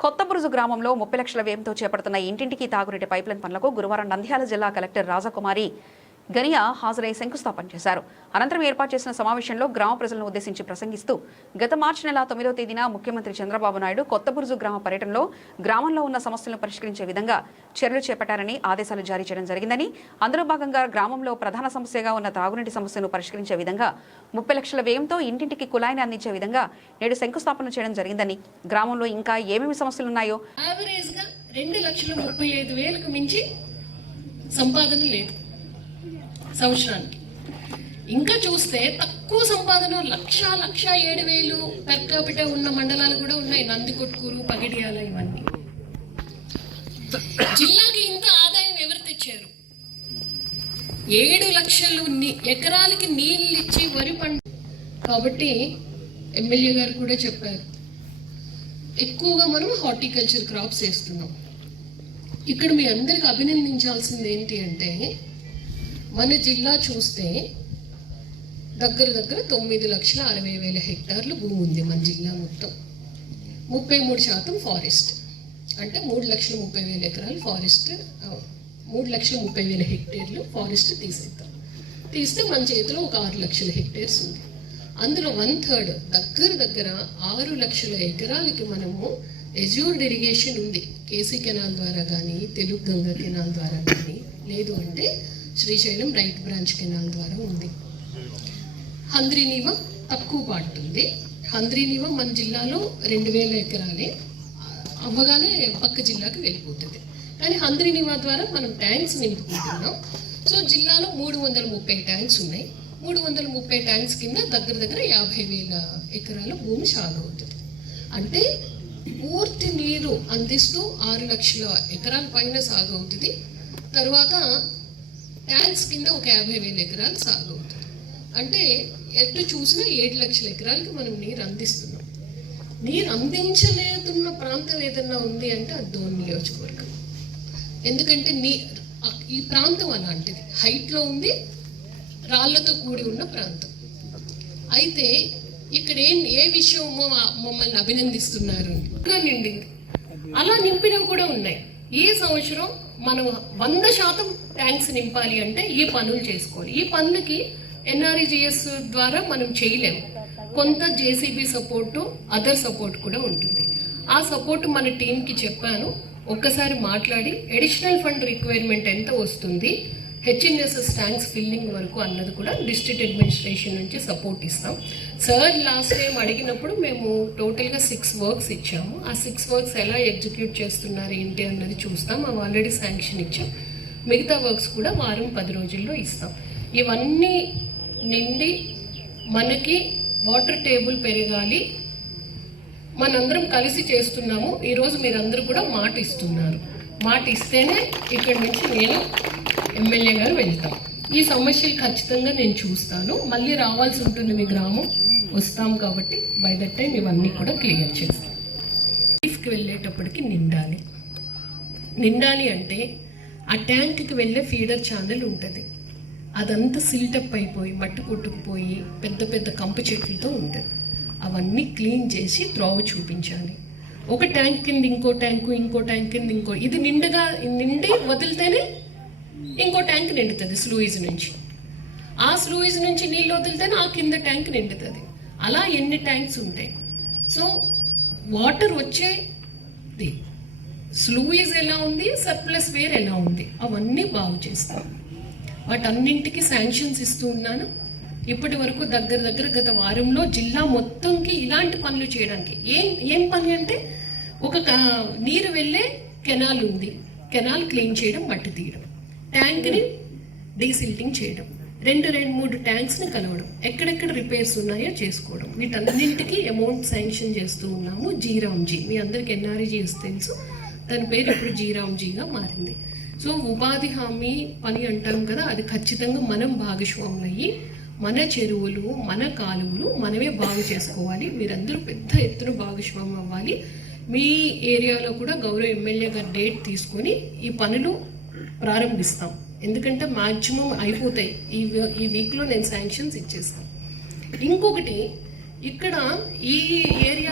కొత్తబురుజు గ్రామంలో 30 లక్షల వ్యయంతో చేపడుతున్న ఇంటింటికి తాగునీటి పైప్లైన్ పనులకు గురువారం నంద్యాల జిల్లా కలెక్టర్ రాజకుమారి గనియా హాజరై శంకుస్థాపన చేశారు. అనంతరం ఏర్పాటు చేసిన సమావేశంలో గ్రామ ప్రజలను ఉద్దేశించి ప్రసంగిస్తూ గత మార్చి నెల 9వ తేదీన ముఖ్యమంత్రి చంద్రబాబు నాయుడు కొత్తబురుజు గ్రామ పర్యటనలో గ్రామంలో ఉన్న సమస్యలను పరిష్కరించే విధంగా చర్యలు చేపట్టారని ఆదేశాలు జారీ చేయడం జరిగిందని, అందులో భాగంగా గ్రామంలో ప్రధాన సమస్యగా ఉన్న తాగునీటి సమస్యను పరిష్కరించే విధంగా 30 లక్షల వ్యయంతో ఇంటింటికి కుళాయిని అందించే విధంగా నేడు శంకుస్థాపన చేయడం జరిగిందని, గ్రామంలో ఇంకా ఏమేమి సమస్యలున్నాయో 2,35,000కు మించి సంపాదన లేదు సంవత్సరానికి. ఇంకా చూస్తే తక్కువ సంపాదన 1,07,000 పెర్ క్యాపిటల్ ఉన్న మండలాలు కూడా ఉన్నాయి. నందికొట్కూరు, పగిడియాల, ఇవన్నీ. జిల్లాకి ఇంత ఆదాయం ఎవరు తెచ్చారు? 7 లక్షలు ఎకరాలకి నీళ్ళు ఇచ్చి వరి పంట. కాబట్టి ఎమ్మెల్యే గారు కూడా చెప్పారు, ఎక్కువగా మనం హార్టికల్చర్ క్రాప్స్ వేస్తున్నాం. ఇక్కడ మీ అందరికి అభినందించాల్సింది ఏంటి అంటే, మన జిల్లా చూస్తే దగ్గర 9,60,000 హెక్టార్లు భూమి ఉంది మన జిల్లా మొత్తం. 33% ఫారెస్ట్, అంటే 3,30,000 ఎకరాలు ఫారెస్ట్, 3,30,000 హెక్టేర్లు ఫారెస్ట్ తీస్తే మన చేతిలో ఒక 6 లక్షల హెక్టేర్స్ ఉంది. అందులో 1/3 దగ్గర 6 లక్షల ఎకరాలకి మనము ఎజ్యూర్డ్ ఇరిగేషన్ ఉంది. కేసీ కెనాల్ ద్వారా కానీ, తెలుగు గంగా కెనాల్ ద్వారా కానీ, లేదు అంటే శ్రీశైలం రైట్ బ్రాంచ్ కెనాల్ ద్వారా ఉంది. హంద్రీనీవా తక్కువ పార్ట్ ఉంది. హంద్రీనీవా మన జిల్లాలో 2,000 ఎకరాలే అవ్వగానే పక్క జిల్లాకి వెళ్ళిపోతుంది. కానీ హంద్రీనీవా ద్వారా మనం ట్యాంక్స్ నింపుకుంటున్నాం. సో జిల్లాలో 330 ట్యాంక్స్ ఉన్నాయి. 330 ట్యాంక్స్ కింద దగ్గర 50,000 ఎకరాల భూమి సాగు అవుతుంది. అంటే పూర్తి నీరు అందిస్తూ 6 లక్షల ఎకరాల పైన సాగు అవుతుంది. తర్వాత ట్యాంక్స్ కింద ఒక 50,000 ఎకరాలు సాగు అవుతుంది. అంటే ఎటు చూసినా 7 లక్షల ఎకరాలకి మనం నీరు అందిస్తున్నాం. నీరు అందించలేదున్న ప్రాంతం ఏదన్నా ఉంది అంటే అది దోన్ నియోజకవర్గం. ఎందుకంటే ఈ ప్రాంతం అలాంటిది, హైట్లో ఉంది, రాళ్లతో కూడి ఉన్న ప్రాంతం. అయితే ఇక్కడ ఏ విషయం మమ్మల్ని అభినందిస్తున్నారు, నిండింది. అలా నింపినవి కూడా ఉన్నాయి. ఈ సంవత్సరం మనం 100% ట్యాంక్స్ నింపాలి అంటే ఈ పనులు చేసుకోవాలి. ఈ పనులకి ఎన్ఆర్ఈజిఎస్ ద్వారా మనం చేయలేము. కొంత జేసీబీ సపోర్టు, అదర్ సపోర్ట్ కూడా ఉంటుంది. ఆ సపోర్ట్ మన టీంకి చెప్పాను, ఒక్కసారి మాట్లాడి అడిషనల్ ఫండ్ రిక్వైర్మెంట్ ఎంత వస్తుంది, హెచ్ఎన్ఎస్ఎస్ ట్యాంక్స్ ఫిల్లింగ్ వరకు అన్నది కూడా డిస్ట్రిక్ట్ అడ్మినిస్ట్రేషన్ నుంచి సపోర్ట్ ఇస్తాం. సార్ లాస్ట్ టైం అడిగినప్పుడు మేము టోటల్గా 6 వర్క్స్ ఇచ్చాము. ఆ 6 వర్క్స్ ఎలా ఎగ్జిక్యూట్ చేస్తున్నారు ఏంటి అన్నది చూస్తాం. అవి ఆల్రెడీ శాంక్షన్ ఇచ్చాం. మిగతా వర్క్స్ కూడా వారం 10 రోజుల్లో ఇస్తాం. ఇవన్నీ నిండి మనకి వాటర్ టేబుల్ పెరగాలి. మనందరం కలిసి చేస్తున్నాము. ఈరోజు మీరందరూ కూడా మాట ఇస్తున్నారు. మాట ఇస్తేనే ఇక్కడి నుంచి నేను ఎమ్మెల్యే గారు వెళ్తాం. ఈ సమస్యలు ఖచ్చితంగా నేను చూస్తాను. మళ్ళీ రావాల్సి ఉంటుంది, మీ గ్రామం వస్తాం కాబట్టి బై దట్ టైం ఇవన్నీ కూడా క్లియర్ చేస్తాం. లీఫ్కి వెళ్ళేటప్పటికి నిండాలి అంటే ఆ ట్యాంక్కి వెళ్ళే ఫీడర్ ఛానల్ ఉంటుంది. అదంతా సిల్టప్ అయిపోయి మట్టి కొట్టుకుపోయి పెద్ద కంప చెట్లతో ఉంటుంది. అవన్నీ క్లీన్ చేసి త్రోవ చూపించాలి. ఒక ట్యాంక్ కింద ఇంకో ట్యాంక్ కింద ఇది నిండి వదిలితేనే ఇంకో ట్యాంక్ నిండుతుంది. స్లూయిజ్ నుంచి ఆ స్లూయిజ్ నుంచి నీళ్ళు వదిలితేనే ఆ కింద ట్యాంక్ నిండుతుంది. అలా ఎన్ని ట్యాంక్స్ ఉంటాయి. సో వాటర్ వచ్చేది స్లూయిజ్ ఎలా ఉంది, సర్ప్లస్ వేర్ ఎలా ఉంది, అవన్నీ బాగు చేస్తాం. వాటన్నింటికి శాంక్షన్స్ ఇస్తూ ఉన్నాను. ఇప్పటి వరకు దగ్గర గత వారంలో జిల్లా మొత్తంకి ఇలాంటి పనులు చేయడానికి ఏం పని అంటే, ఒక నీరు వెళ్ళే కెనాల్ ఉంది, కెనాల్ క్లీన్ చేయడం, మట్టి తీయడం, ట్యాంక్ని డీసిల్టింగ్ చేయడం, 2-3 ట్యాంక్స్ని కలవడం, ఎక్కడెక్కడ రిపేర్స్ ఉన్నాయో చేసుకోవడం, వీటన్నింటికి అమౌంట్ శాంక్షన్ చేస్తూ ఉన్నాము. జీరామ్జీ, మీ అందరికి ఎన్ఆర్ఈజీఎస్ తెలుసు, దాని పేరు ఇప్పుడు జీరామ్జీగా మారింది. సో ఉపాధి హామీ పని అంటాం కదా, అది ఖచ్చితంగా మనం భాగస్వాములు అయ్యి మన చెరువులు, మన కాలువలు మనమే బాగు చేసుకోవాలి. మీరందరూ పెద్ద ఎత్తున భాగస్వామ్యం అవ్వాలి. మీ ఏరియాలో కూడా గౌరవ ఎమ్మెల్యే గారు డేట్ తీసుకొని ఈ పనులు ప్రారంభిస్తాం. ఎందుకంటే మ్యాక్సిమం అయిపోతాయి. ఈ వీక్లో నేను శాంక్షన్స్ ఇచ్చేస్తాను. ఇంకొకటి, ఇక్కడ ఈ ఏరియా